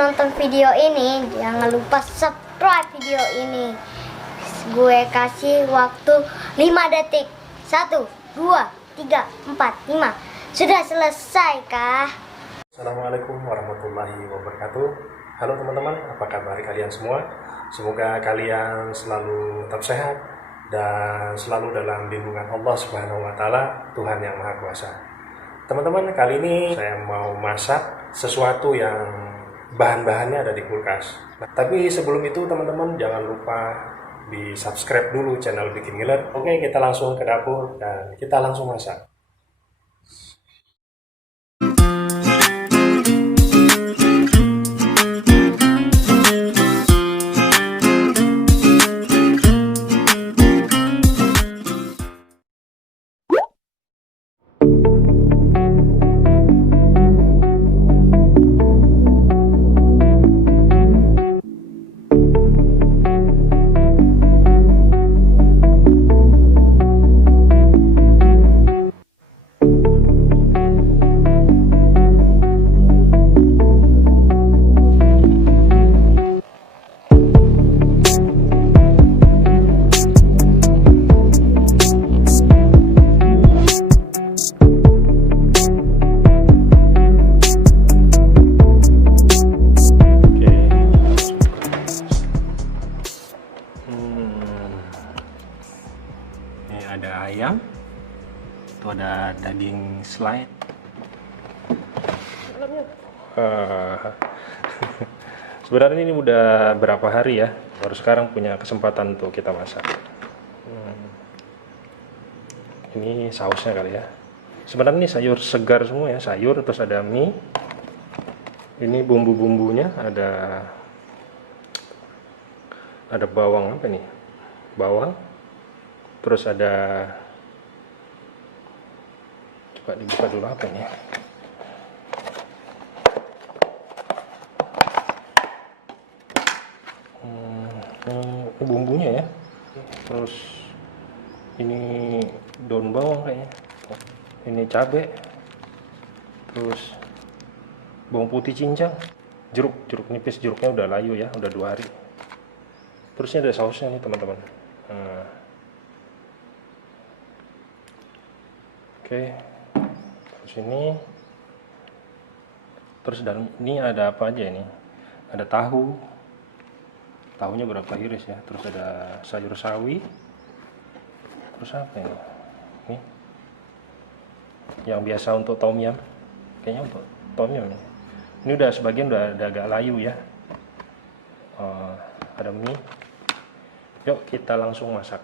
nonton video ini, jangan lupa subscribe video ini. Gue kasih waktu 5 detik. 1, 2, 3, 4, 5. Sudah selesai kah? Assalamualaikum warahmatullahi wabarakatuh. Halo teman-teman, apa kabar kalian semua? Semoga kalian selalu tetap sehat dan selalu dalam lindungan Allah Subhanahu wa taala, Tuhan yang Maha Kuasa. Teman-teman, kali ini saya mau masak sesuatu yang bahan-bahannya ada di kulkas. Tapi sebelum itu teman-teman jangan lupa di subscribe dulu channel Bikin Ngiler. Oke, kita langsung ke dapur dan kita langsung masak. Ada ayam, itu ada daging slide. Sebenarnya ini udah berapa hari ya, baru sekarang punya kesempatan untuk kita masak. Ini sausnya kali ya. Sebenarnya ini sayur segar semua ya, sayur, terus ada mie. Ini bumbu-bumbunya ada bawang apa nih? Bawang. Terus ada, coba dibuka dulu apa ini? Ini bumbunya ya. Terus ini daun bawang kayaknya. Ini cabai. Terus bawang putih cincang. Jeruk nipis, jeruknya udah layu ya, udah 2 hari. Terusnya ada sausnya nih teman-teman. Oke, terus ini, terus dalam ini ada apa aja ini? Ada tahunya berapa iris ya? Terus ada sayur sawi, terus apa ini? Ini yang biasa untuk tom yum, kayaknya untuk tom yum. Ini udah sebagian udah agak layu ya. Ada mie. Yuk kita langsung masak.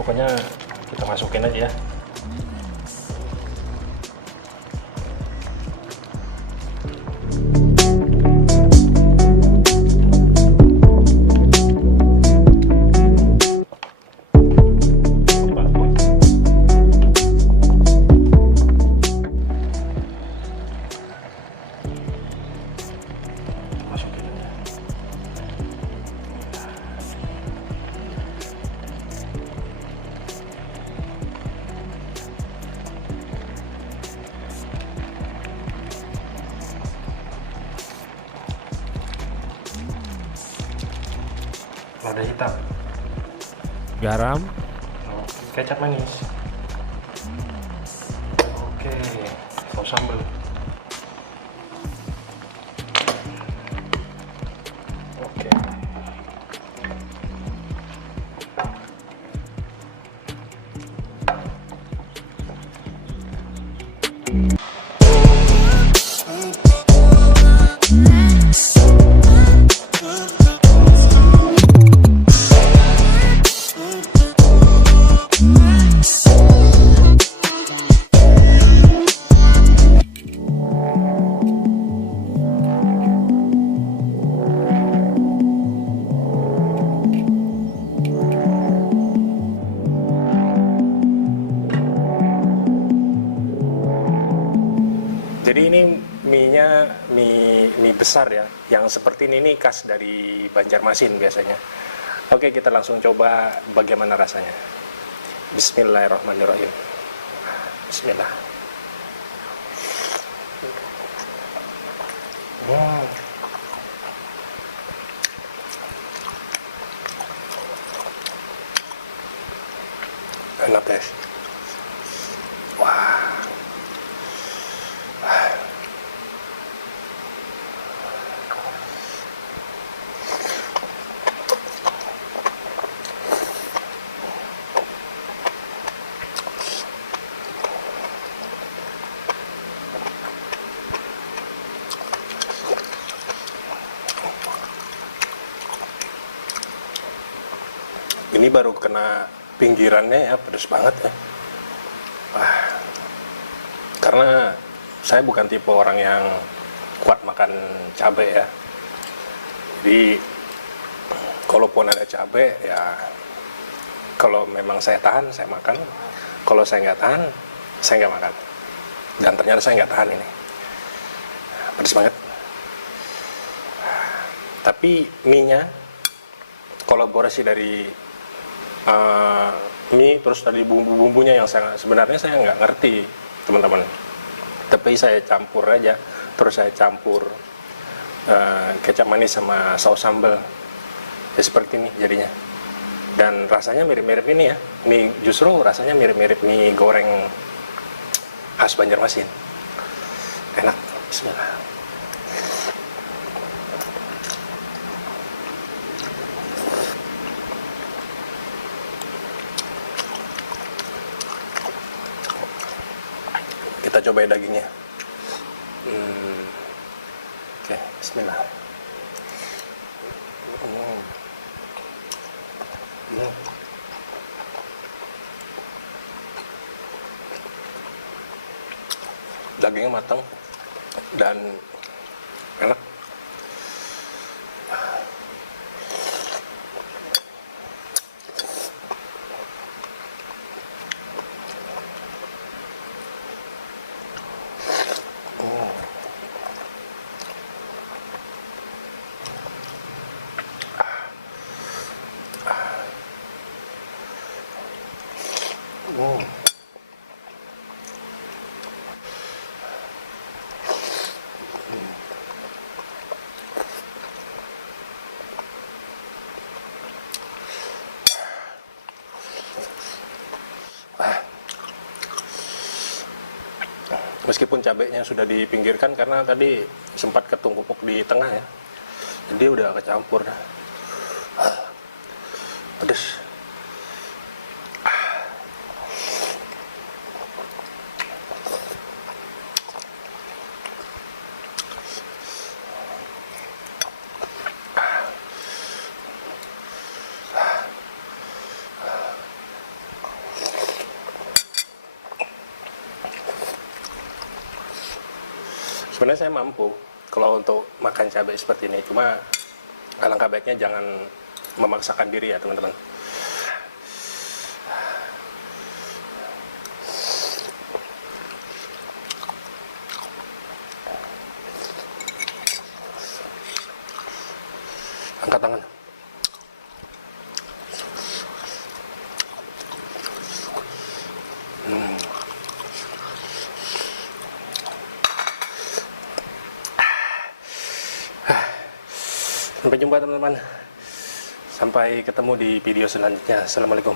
Pokoknya kita masukin aja ya. lada hitam, garam, kecap manis, oke, saus sambal, oke. Jadi ini mie besar ya, yang seperti ini khas dari Banjarmasin biasanya. Oke, kita langsung coba bagaimana rasanya. Bismillahirrahmanirrahim. Bismillah. Wow. Enak guys. Wah. Ini baru kena pinggirannya ya, pedas banget ya. Wah. Karena saya bukan tipe orang yang kuat makan cabai ya. Jadi kalaupun ada cabai ya, kalau memang saya tahan saya makan, kalau saya nggak tahan saya nggak makan. Dan ternyata saya nggak tahan ini, pedas banget. Tapi mie-nya kolaborasi dari mie terus tadi bumbu-bumbunya yang sebenarnya saya nggak ngerti teman-teman, tapi saya campur aja, terus saya campur kecap manis sama saus sambal ya, seperti ini jadinya. Dan rasanya mirip-mirip ini ya, mie justru rasanya mirip-mirip mie goreng khas Banjarmasin. Enak. Bismillah. Kita coba dagingnya. Oke, bismillah. Dagingnya matang dan enak. Meskipun cabenya sudah dipinggirkan karena tadi sempat ketumpuk di tengah ya, jadi udah kecampur. Pedes. Sebenarnya saya mampu kalau untuk makan cabai seperti ini, cuma alangkah baiknya jangan memaksakan diri ya teman-teman. Angkat tangan. Sampai jumpa teman-teman. Sampai ketemu di video selanjutnya. Assalamualaikum.